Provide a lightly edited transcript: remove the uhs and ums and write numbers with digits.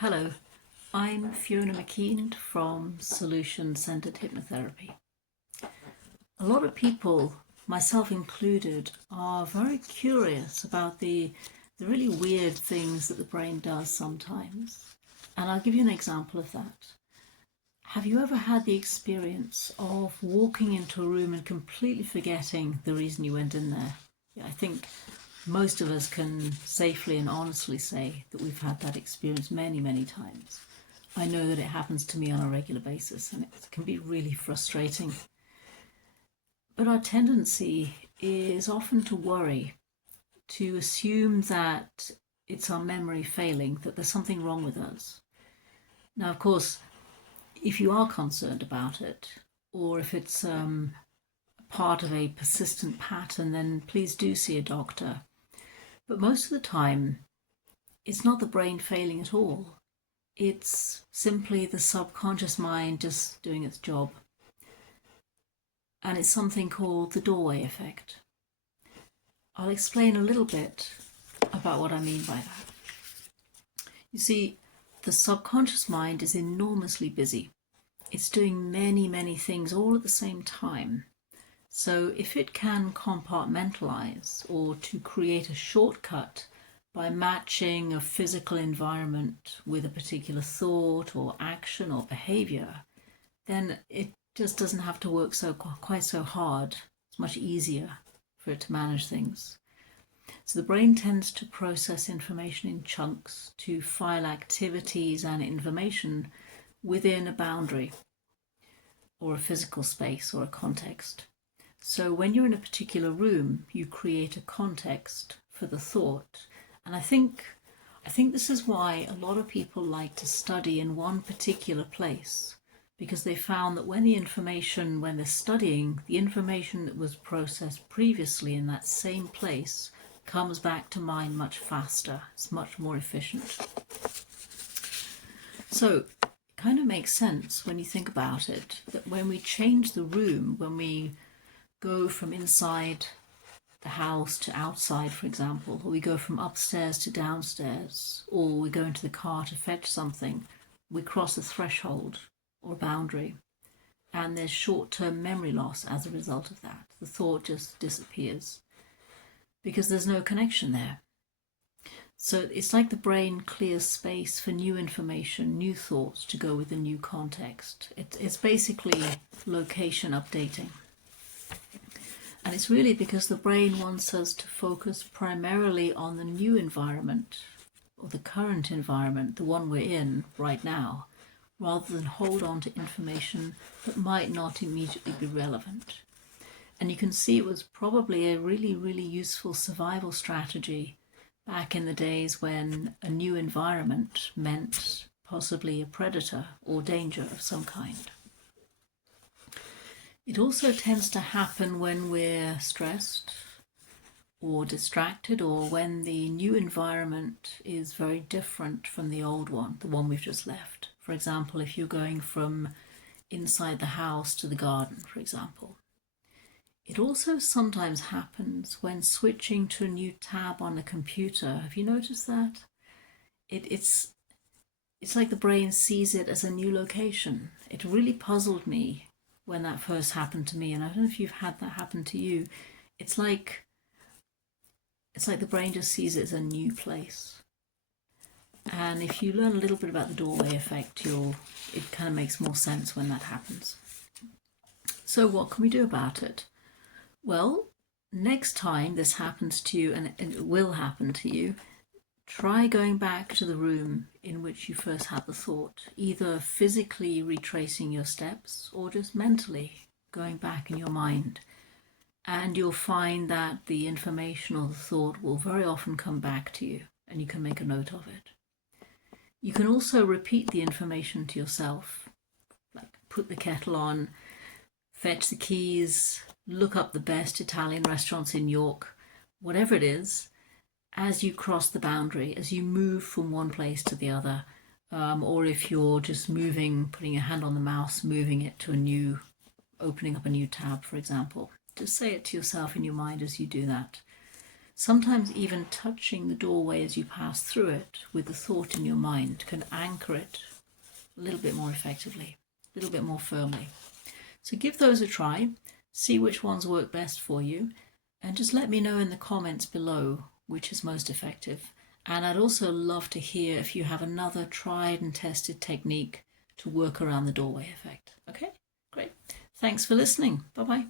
Hello, I'm Fiona McKean from Solution Centered Hypnotherapy. A lot of people, myself included, are very curious about the really weird things that the brain does sometimes. And I'll give you an example of that. Have you ever had the experience of walking into a room and completely forgetting the reason you went in there? Yeah, I think most of us can safely and honestly say that we've had that experience many, many times. I know that it happens to me on a regular basis and it can be really frustrating. But our tendency is often to worry, to assume that it's our memory failing, that there's something wrong with us. Now, of course, if you are concerned about it, or if it's part of a persistent pattern, then please do see a doctor. But most of the time, it's not the brain failing at all. It's simply the subconscious mind just doing its job. And it's something called the doorway effect. I'll explain a little bit about what I mean by that. You see, the subconscious mind is enormously busy. It's doing many, many things all at the same time. So if it can compartmentalize, or to create a shortcut by matching a physical environment with a particular thought or action or behavior, then it just doesn't have to work quite so hard. It's much easier for it to manage things. So the brain tends to process information in chunks, to file activities and information within a boundary or a physical space or a context. So when you're in a particular room, you create a context for the thought. And I think this is why a lot of people like to study in one particular place, because they found that when they're studying, the information that was processed previously in that same place comes back to mind much faster. It's much more efficient. So it kind of makes sense when you think about it, that when we change the room, when we go from inside the house to outside, for example, or we go from upstairs to downstairs, or we go into the car to fetch something, we cross a threshold or boundary, and there's short-term memory loss as a result of that. The thought just disappears because there's no connection there. So it's like the brain clears space for new information, new thoughts to go with the new context. It's basically location updating. And it's really because the brain wants us to focus primarily on the new environment, or the current environment, the one we're in right now, rather than hold on to information that might not immediately be relevant. And you can see it was probably a really, really useful survival strategy back in the days when a new environment meant possibly a predator or danger of some kind. It also tends to happen when we're stressed or distracted, or when the new environment is very different from the old one, the one we've just left. For example, if you're going from inside the house to the garden, for example. It also sometimes happens when switching to a new tab on a computer. Have you noticed that? It's like the brain sees it as a new location. It really puzzled me when that first happened to me, and I don't know if you've had that happen to you. It's like the brain just sees it as a new place. And if you learn a little bit about the doorway effect, it kind of makes more sense when that happens. So what can we do about it? Well, next time this happens to you, and it will happen to you, try going back to the room in which you first had the thought, either physically retracing your steps or just mentally going back in your mind. And you'll find that the information or the thought will very often come back to you, and you can make a note of it. You can also repeat the information to yourself, like put the kettle on, fetch the keys, look up the best Italian restaurants in York, whatever it is, as you cross the boundary, as you move from one place to the other, or if you're just moving, putting your hand on the mouse, moving it to opening up a new tab, for example. Just say it to yourself in your mind as you do that. Sometimes even touching the doorway as you pass through it with the thought in your mind can anchor it a little bit more effectively, a little bit more firmly. So give those a try, see which ones work best for you, and just let me know in the comments below which is most effective. And I'd also love to hear if you have another tried and tested technique to work around the doorway effect. Okay, great. Thanks for listening. Bye-bye.